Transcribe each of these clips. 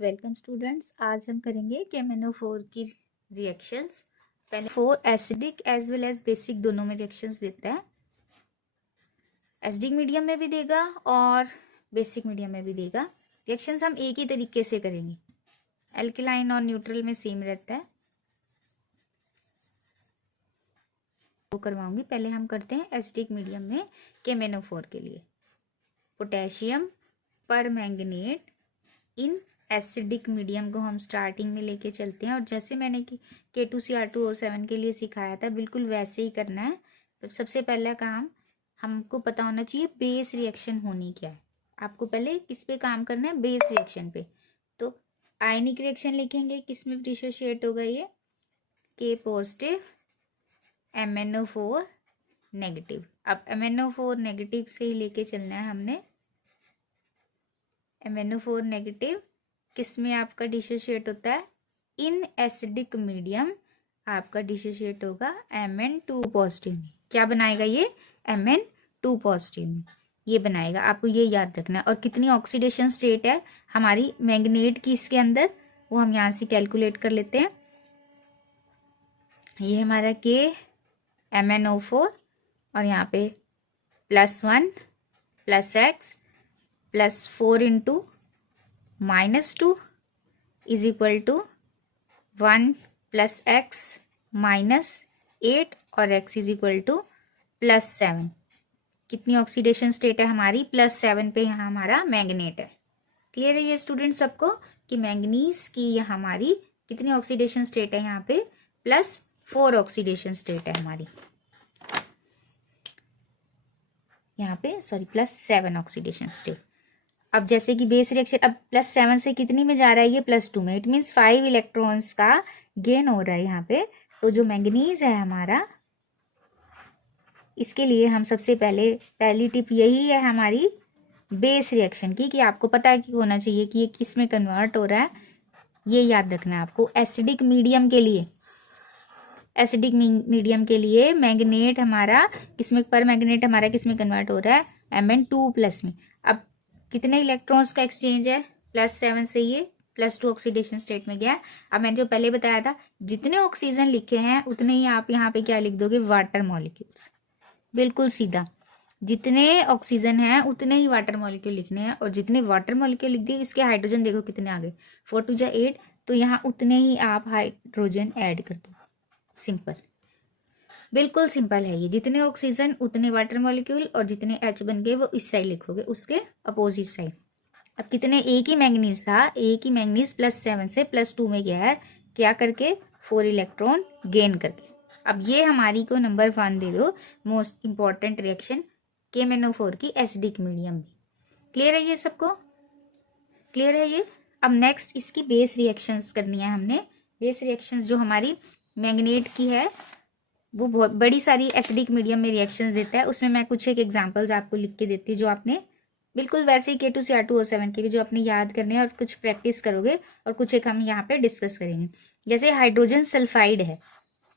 Welcome students. आज हम करेंगे KMnO4 की रिएक्शंस। पहले 4 acidic as well as basic दोनों में रिएक्शंस देता है। एसिडिक मीडियम में भी देगा और बेसिक मीडियम में भी देगा। रिएक्शंस हम एक ही तरीके से करेंगे, एल्केलाइन और न्यूट्रल में सेम रहता है। वो करवाऊंगी। पहले हम करते हैं एसिडिक मीडियम में KMnO4 के लिए। Potassium permanganate in acidic medium को हम स्टार्टिंग में लेके चलते हैं, और जैसे मैंने K2Cr2O7 के लिए सिखाया था बिल्कुल वैसे ही करना है। तो सबसे पहला काम हमको पता होना चाहिए बेस रिएक्शन होनी क्या है। आपको पहले किस पे काम करना है? बेस रिएक्शन पे। तो आयनिक रिएक्शन लिखेंगे, किस में डिसोशिएट होगा ये? K positive MnO4 negative. अब MnO4 नेगेटिव से ही लेके चलना है हमने। MnO4 नेगेटिव किस में आपका डिसोशिएट होता है? इन एसिडिक मीडियम आपका डिसोशिएट होगा Mn2 पॉजिटिव में। क्या बनाएगा ये? Mn2 पॉजिटिव में ये बनाएगा। आपको ये याद रखना है। और कितनी ऑक्सीडेशन स्टेट है हमारी मैंगनेट की इसके अंदर, वो हम यहाँ से कैलकुलेट कर लेते हैं। ये हमारा K MnO4 और यहाँ पे +1 +x +4 into -2 is equal to 1 + x -8 और x इज इक्वल टू +7। कितनी ऑक्सीडेशन स्टेट है हमारी? +7 पे यहाँ हमारा मैंगनेट है। क्लियर है ये स्टूडेंट सबको कि मैंगनीज की यहाँ हमारी कितनी ऑक्सीडेशन स्टेट है? यहाँ पे +4 ऑक्सीडेशन स्टेट है हमारी। यहाँ पे +7 ऑक्सीडेशन स्टेट। अब जैसे कि बेस रिएक्शन अब +7 से कितनी में जा रहा है? ये +2 में। इट मीन्स 5 इलेक्ट्रॉन्स का गेन हो रहा है यहाँ पे। तो जो मैंगनीज है हमारा, इसके लिए हम सबसे पहली टिप यही है हमारी बेस रिएक्शन की, कि आपको पता है कि होना चाहिए कि ये किस में कन्वर्ट हो रहा है। ये याद रखना है आपको। एसिडिक मीडियम के लिए, एसिडिक मीडियम के लिए मैंगनेट हमारा किसमें, पर मैंगनेट हमारा किसमें कन्वर्ट हो रहा है? Mn2+ में। अब कितने इलेक्ट्रॉन्स का एक्सचेंज है? +7 से ये +2 ऑक्सीडेशन स्टेट में गया। अब मैंने जो पहले बताया था, जितने ऑक्सीजन लिखे हैं उतने ही आप यहाँ पे क्या लिख दोगे? Water molecules. बिल्कुल सीधा, जितने ऑक्सीजन हैं उतने ही वाटर मॉलिक्यूल लिखने हैं। और जितने वाटर मॉलिक्यूल लिख दिए, इसके हाइड्रोजन देखो कितने आ गए, 4 × 2 = 8। तो यहाँ उतने ही आप हाइड्रोजन ऐड कर दो। सिंपल, बिल्कुल सिंपल है ये। जितने ऑक्सीजन उतने वाटर मॉलिक्यूल, और जितने H बन गए वो इस साइड लिखोगे, उसके अपोजिट साइड। अब कितने? एक ही मैंगनीज था, एक ही मैंगनीज +7 से +2 में गया है। क्या करके? 4 इलेक्ट्रॉन गेन करके। अब ये हमारी को नंबर 1 दे दो, मोस्ट इंपॉर्टेंट रिएक्शन KMnO4 की एसिडिक मीडियम में। क्लियर है ये सबको? क्लियर है ये? अब नेक्स्ट इसकी बेस रिएक्शंस करनी है हमने। बेस रिएक्शंस जो हमारी मैंगनेट की है, वो बहुत बड़ी सारी एसिडिक मीडियम में रिएक्शंस देता है। उसमें मैं कुछ एक एग्जांपल्स आपको लिख के देती हूँ, जो आपने बिल्कुल वैसे ही K2Cr2O7 के भी जो आपने याद करने हैं, और कुछ प्रैक्टिस करोगे, और कुछ एक हम यहाँ पे डिस्कस करेंगे। जैसे हाइड्रोजन सल्फाइड है,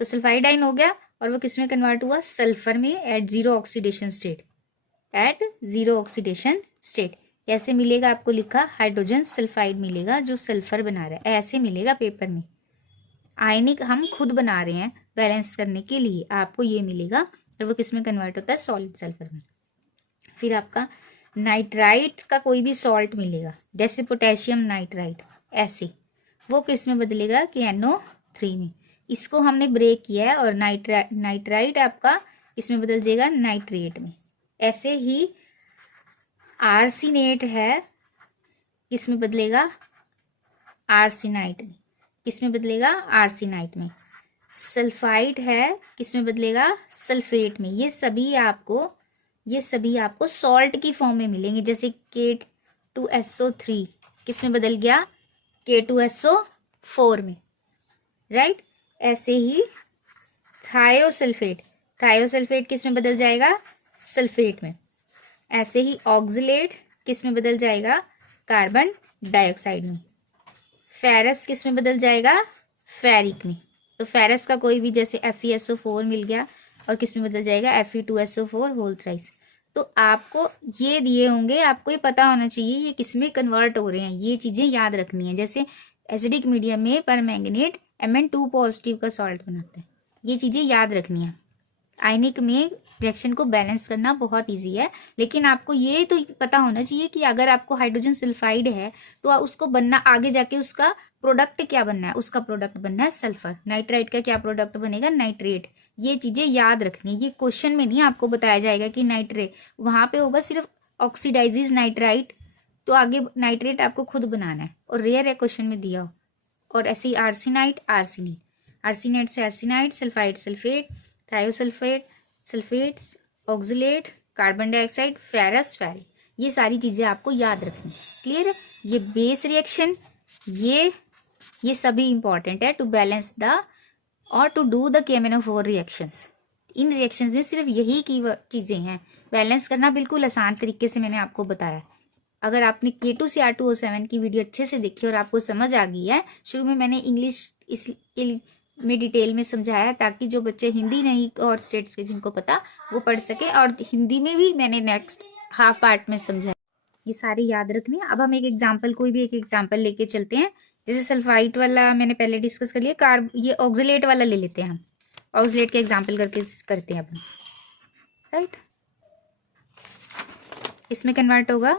तो सल्फाइड आयन हो गया, और वो किस में कन्वर्ट हुआ? सल्फर में, at 0 oxidation state. At 0 oxidation state ऐसे मिलेगा आपको लिखा, हाइड्रोजन सल्फाइड मिलेगा जो सल्फर बना रहा है, ऐसे मिलेगा पेपर में। आयनिक हम खुद बना रहे हैं बैलेंस करने के लिए, आपको ये मिलेगा। और वो किस में कन्वर्ट होता है? सॉलिड सल्फर में। फिर आपका नाइट्राइट का कोई भी सॉल्ट मिलेगा, जैसे पोटेशियम नाइट्राइट, ऐसे वो किस में बदलेगा? KNO3 में। इसको हमने ब्रेक किया है, और नाइट्राइट आपका इसमें बदल जाएगा नाइट्रेट में। ऐसे ही आर्सिनेट है, किस में बदलेगा? आर्सिनाइट में। किस में बदलेगा? आर्सिनाइट में। सल्फाइड है, किस में बदलेगा? सल्फेट में। ये सभी आपको सॉल्ट की फॉर्म में मिलेंगे। जैसे K2SO3 किस में बदल गया? K2SO4 में, राइट। ऐसे ही थायोसल्फेट किस में बदल जाएगा? सल्फेट में। ऐसे ही ऑक्सलेट किस में बदल जाएगा? कार्बन डाइऑक्साइड में। फेरस किस में बदल जाएगा? फेरिक में। तो फेरस का कोई भी, जैसे FeSO4 मिल गया, और किस में बदल जाएगा? Fe2SO4 whole thrice. तो आपको ये दिए होंगे, आपको ये पता होना चाहिए ये किसमें कन्वर्ट हो रहे हैं, ये चीज़ें याद रखनी है। जैसे एसिडिक मीडियम में परमैंगनेट Mn2 पॉजिटिव का सॉल्ट बनाता है, ये चीज़ें याद रखनी है। आयनिक में रिएक्शन को बैलेंस करना बहुत इजी है, लेकिन आपको ये तो पता होना चाहिए कि अगर आपको हाइड्रोजन सल्फाइड है तो उसको बनना, आगे जाके उसका प्रोडक्ट क्या बनना है, उसका प्रोडक्ट बनना है सल्फर। नाइट्राइट का क्या प्रोडक्ट बनेगा, नाइट्रेट। ये चीजें याद रखनी है, ये क्वेश्चन में नहीं आपको बताया जाएगा कि नाइट्रेट, वहां पे होगा सिर्फ ऑक्सीडाइजिस नाइट्राइट, तो आगे नाइट्रेट आपको खुद बनाना है, और रेयर है क्वेश्चन में दिया हो। और ऐसे ही आर्सेनाइट, आर्सेनिक, आर्सेनाइट से arsenite, sulphide sulphate, thiosulphate, sulphate, oxalate, carbon dioxide, ferrous, ferric, ये सारी चीज़ें आपको याद रखनी। क्लियर है? ये बेस रिएक्शन, ये सभी इंपॉर्टेंट है टू बैलेंस द और to do the KMnO4 reactions. इन रिएक्शंस में सिर्फ यही की चीज़ें हैं, बैलेंस करना बिल्कुल आसान तरीके से मैंने आपको बताया। अगर आपने K2 से R2O7 की वीडियो अच्छे से देखी और आपको समझ आ गई है, शुरू में मैंने इंग्लिश इसके में डिटेल में समझाया ताकि जो बच्चे हिंदी नहीं और स्टेट्स के जिनको पता वो पढ़ सके, और हिंदी में भी मैंने नेक्स्ट हाफ पार्ट में समझाया। ये सारे याद रखने। अब हम एक एग्जांपल, कोई भी एक एग्जांपल लेके चलते हैं। जैसे सल्फाइट वाला मैंने पहले डिस्कस कर लिया, ये ऑक्जिलेट वाला ले लेते हैं हम, ऑक्जिलेट के एग्जाम्पल करके करते हैं अपन, राइट। इसमें कन्वर्ट होगा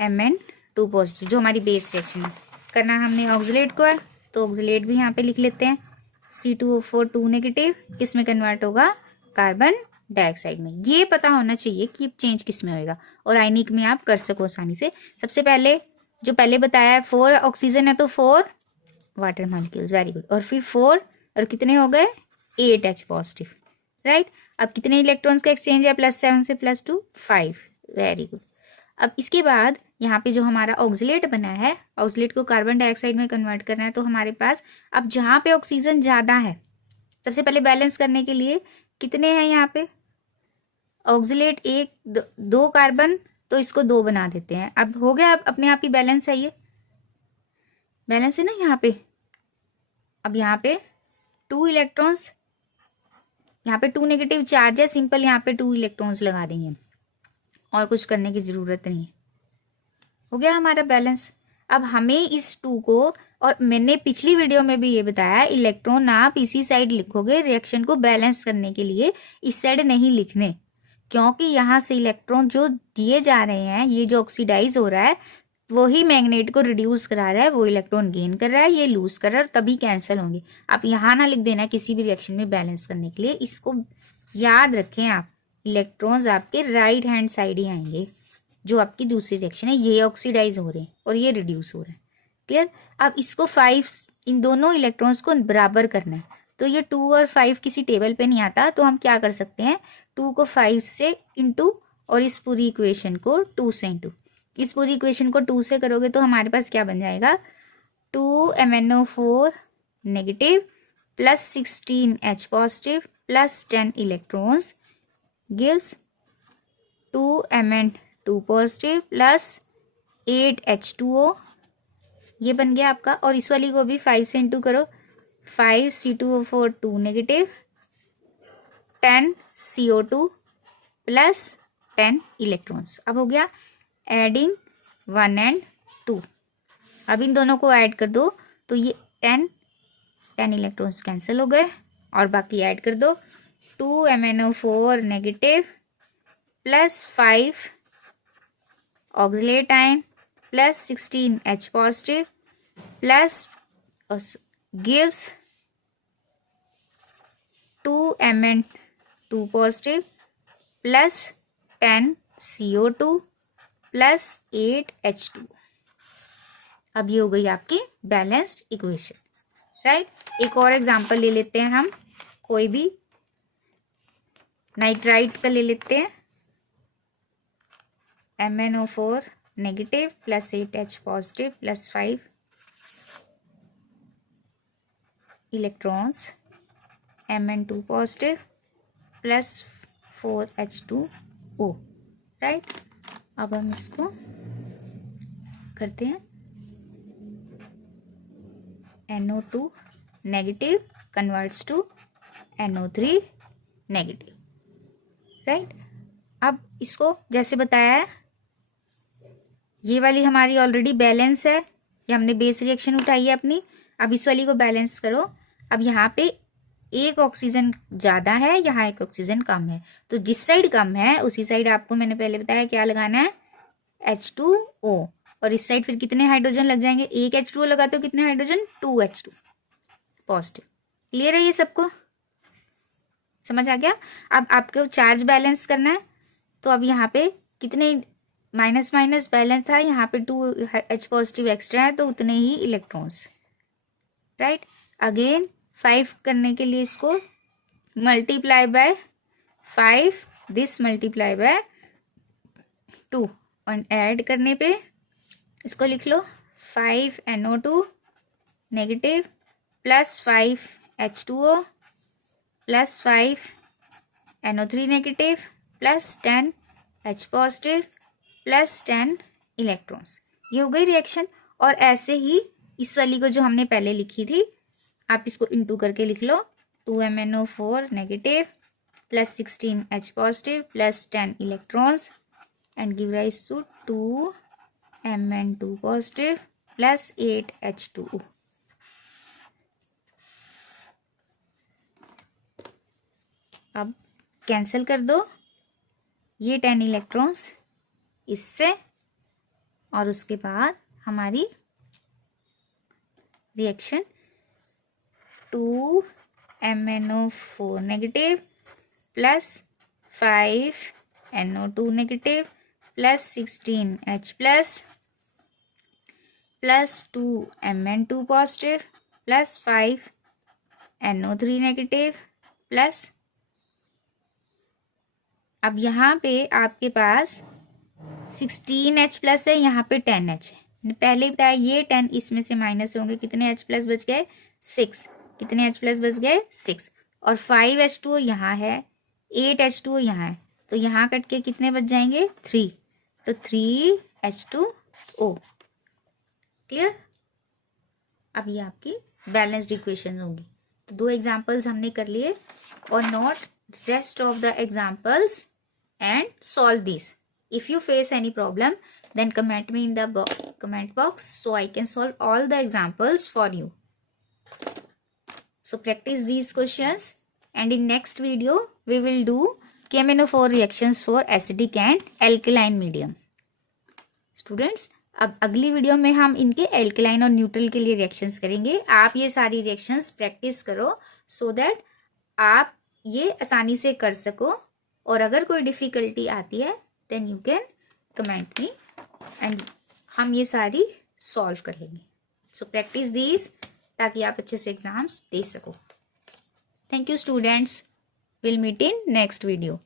Mn2 पॉजिटिव, जो हमारी बेस रिएक्शन है। करना हमने ऑक्जिलेट को है, तो ऑक्जिलेट भी यहाँ पे लिख लेते हैं, C2O4 2 नेगेटिव, किसमें कन्वर्ट होगा, कार्बन डाइऑक्साइड में। ये पता होना चाहिए कि चेंज किस में होएगा, और आयनिक में आप कर सको आसानी से। सबसे पहले जो पहले बताया है 4 ऑक्सीजन है तो 4 वाटर मॉलिक्यूल्स, वेरी गुड। और फिर 4 और कितने हो गए, 8H पॉजिटिव, राइट। अब कितने इलेक्ट्रॉन्स का एक्सचेंज है, +7 से +2 5, वेरी गुड। अब इसके बाद यहाँ पे जो हमारा ऑक्जिलेट बना है, ऑक्जिलेट को कार्बन डाइऑक्साइड में कन्वर्ट करना है, तो हमारे पास अब जहाँ पे ऑक्सीजन ज़्यादा है, सबसे पहले बैलेंस करने के लिए कितने हैं यहाँ पे, ऑक्जिलेट 1 2 कार्बन, तो इसको 2 बना देते हैं। अब हो गया, अब अपने आप ही बैलेंस है, ये बैलेंस है ना यहाँ पे। अब यहाँ पे 2 इलेक्ट्रॉन्स, यहाँ पे 2 नेगेटिव चार्ज है, सिंपल यहाँ पे 2 इलेक्ट्रॉन्स लगा देंगे, और कुछ करने की ज़रूरत नहीं है। हो गया हमारा बैलेंस। अब हमें इस 2 को, और मैंने पिछली वीडियो में भी ये बताया, इलेक्ट्रॉन आप इसी साइड लिखोगे रिएक्शन को बैलेंस करने के लिए, इस साइड नहीं लिखने, क्योंकि यहाँ से इलेक्ट्रॉन जो दिए जा रहे हैं, ये जो ऑक्सीडाइज हो रहा है वही मैग्नेट को रिड्यूस करा रहा है, वो इलेक्ट्रॉन गेन कर रहा है, ये लूज कर रहा है, तभी कैंसिल होंगे। आप यहाँ ना लिख देना किसी भी रिएक्शन में बैलेंस करने के लिए, इसको याद रखें आप। इलेक्ट्रॉन्स आपके राइट हैंड साइड ही आएंगे, जो आपकी दूसरी रिएक्शन है, ये ऑक्सीडाइज हो रहे हैं और ये रिड्यूस हो रहे हैं, क्लियर। अब इसको 5, इन दोनों इलेक्ट्रॉन्स को बराबर करना है, तो ये 2 और 5 किसी टेबल पे नहीं आता, तो हम क्या कर सकते हैं, 2 को 5 से इंटू, और इस पूरी इक्वेशन को 2 से इंटू। इस पूरी इक्वेशन को 2 से करोगे तो हमारे पास क्या बन जाएगा, 2 MnO4 negative plus 16H positive plus 10 electrons gives 2 Mn2 positive plus 8H2O, ये बन गया आपका। और इस वाली को भी 5 से इंटू करो, 5 C2O4 2 negative 10 CO2 plus 10 electrons. अब हो गया एडिंग 1 and 2। अब इन दोनों को ऐड कर दो तो ये 10 इलेक्ट्रॉन्स कैंसिल हो गए, और बाकी ऐड कर दो 2 MnO4 negative plus 5 oxalate ion plus 16H positive plus gives 2 Mn2 positive plus 10 CO2 plus 8H2। अब ये हो गई आपकी बैलेंस्ड इक्वेशन, राइट। एक और एग्जांपल ले लेते हैं हम, कोई भी नाइट्राइट का ले लेते हैं, MnO4 negative plus 8H positive plus 5 electrons, Mn2 positive plus 4H2O, right. अब हम इसको करते हैं, NO2 negative converts to NO3 negative, right. अब इसको जैसे बताया है, ये वाली हमारी ऑलरेडी बैलेंस है, ये हमने बेस रिएक्शन उठाई है अपनी। अब इस वाली को बैलेंस करो। अब यहाँ पे एक ऑक्सीजन ज़्यादा है, यहाँ एक ऑक्सीजन कम है, तो जिस साइड कम है उसी साइड आपको मैंने पहले बताया क्या लगाना है, H2O। और इस साइड फिर कितने हाइड्रोजन लग जाएंगे, एक H2O लगाते हो कितने हाइड्रोजन, 2H2 पॉजिटिव। क्लियर है ये सबको, समझ आ गया। अब आपको चार्ज बैलेंस करना है, तो अब यहाँ पे कितने माइनस माइनस बैलेंस था, यहाँ पे 2H पॉजिटिव एक्स्ट्रा है, तो उतने ही इलेक्ट्रॉन्स, राइट। अगेन 5 करने के लिए इसको multiply by 5, this multiply by 2, और ऐड करने पे इसको लिख लो 5NO2 negative plus 5H2O plus 5NO3 negative plus 10H positive plus 10 electrons. ये हो गई रिएक्शन। और ऐसे ही इस वाली को जो हमने पहले लिखी थी, आप इसको इनटू करके लिख लो, 2MnO4 negative plus 16H positive plus 10 electrons and give rise to 2Mn2 positive plus 8H2O। अब कैंसिल कर दो ये 10 इलेक्ट्रॉन्स इससे, और उसके बाद हमारी reaction 2MnO4 negative plus 5NO2 negative plus 16H plus 2Mn2 positive plus 5NO3 negative plus, अब यहाँ पे आपके पास 16H प्लस है, यहाँ पे 10H है। पहले बताया ये 10 इसमें से माइनस होंगे, कितने H प्लस बच गए, 6। कितने H प्लस बच गए, 6। और 5H2O यहाँ है, 8H2O यहाँ है, तो यहाँ कट के कितने बच जाएंगे, 3। तो 3H2O। क्लियर। अब ये आपकी बैलेंस्ड इक्वेशन होगी। तो 2 एग्जाम्पल्स हमने कर लिए, और note rest of the examples and solve this. If you face any problem, then comment me in the comment box so I can solve all the examples for you. So practice these questions, and in next video we will do KMnO4 reactions for acidic and alkaline medium. Students, अब अगली video में हम इनके alkaline और neutral के लिए reactions करेंगे। आप ये सारी रिएक्शंस प्रैक्टिस करो so that आप ये आसानी से कर सको, और अगर कोई डिफ़िकल्टी आती है then you can comment me and हम ये सारी सॉल्व कर लेंगे। सो प्रैक्टिस दीज ताकि आप अच्छे से एग्जाम्स दे सको। Thank you students, will meet in next video.